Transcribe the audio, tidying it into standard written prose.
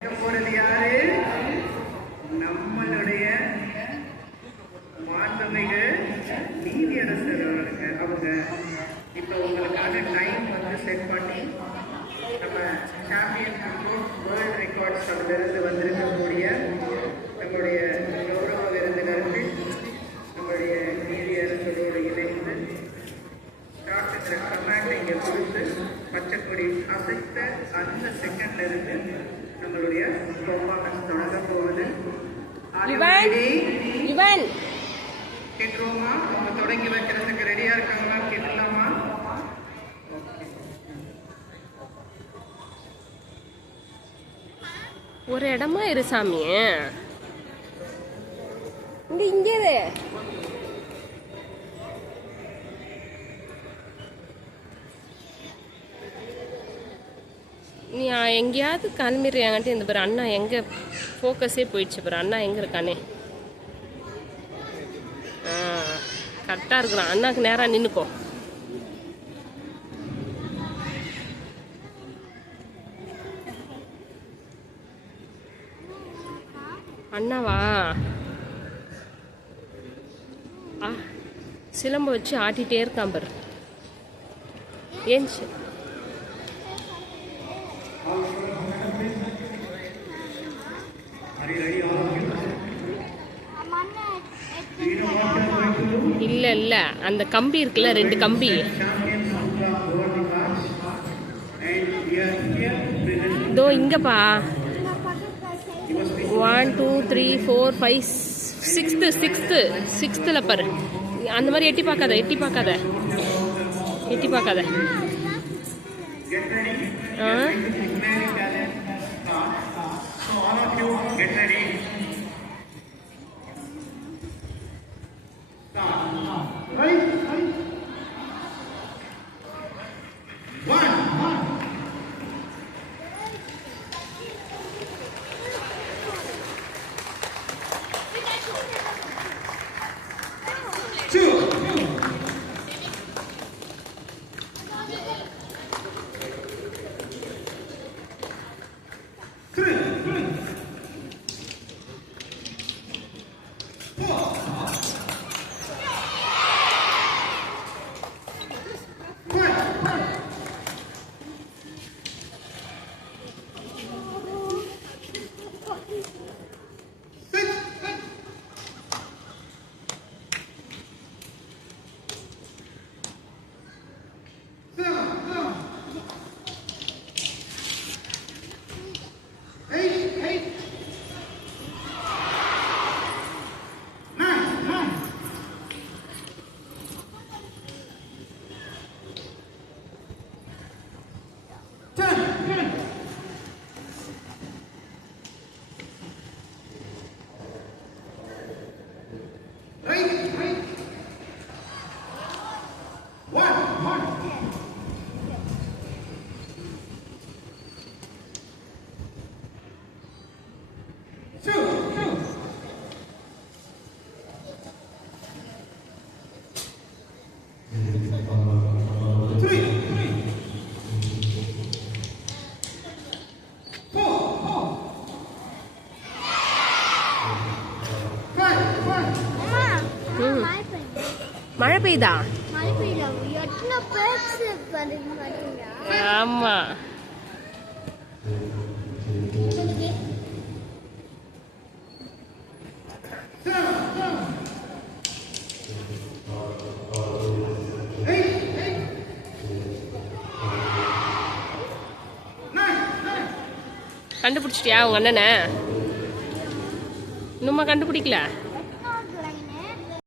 போறது யாரு? நம்மளுடைய மாண்புமிகு நீதியரசர் அவங்க இப்போ உங்களுக்கான டைம் வந்து செட் பண்ணி நம்ம சாம்பியன் வேர்ல்ட் ரெக்கார்ட்ஸ் இருந்து வந்திருக்கக்கூடிய நம்மளுடைய கௌரவ விருந்தினர்கள் நம்மளுடைய நீதியரசரோடு இணைந்து டாக்டர் கமாண்ட் இங்கே கொடுத்து பச்சைக்கொடி அசைத்த அந்த செகண்ட்ல இருந்து நம்மளுடைய பெர்ஃபார்மன்ஸ் தொடங்க போகுது. கேட்குறோமா? அவங்க தொடங்கி வைக்கிறதுக்கு ரெடியா இருக்காங்களா? கேட்கலாமா? ஒரு இடமா இரு சாமி. இங்கே நீ எங்கேயாவது கிளம்பிடுறியாங்கட்டு இந்த பேர் அண்ணா எங்கே ஃபோக்கஸே போயிடுச்சு பாரு. அண்ணா எங்கே இருக்கானே? கரெக்டாக இருக்கிறான். அண்ணாக்கு நேராக நின்றுக்கோ. அண்ணாவா? சிலம்ப வச்சு ஆட்டிகிட்டே இருக்கான் பாரு. ஏன்ச்சு இல்ல இல்ல அந்த கம்பி இருக்குல்ல, 2 கம்பி. இதோ இங்கப்பா. 1 2 3 4 5 6th பாரு. அந்த மாதிரி எட்டி பார்க்காத. மழை பெய்யுதா? ஆமா. கண்டுபிடிச்சிட்டியா உங்க அண்ணனை? இன்னுமா கண்டுபிடிக்கல?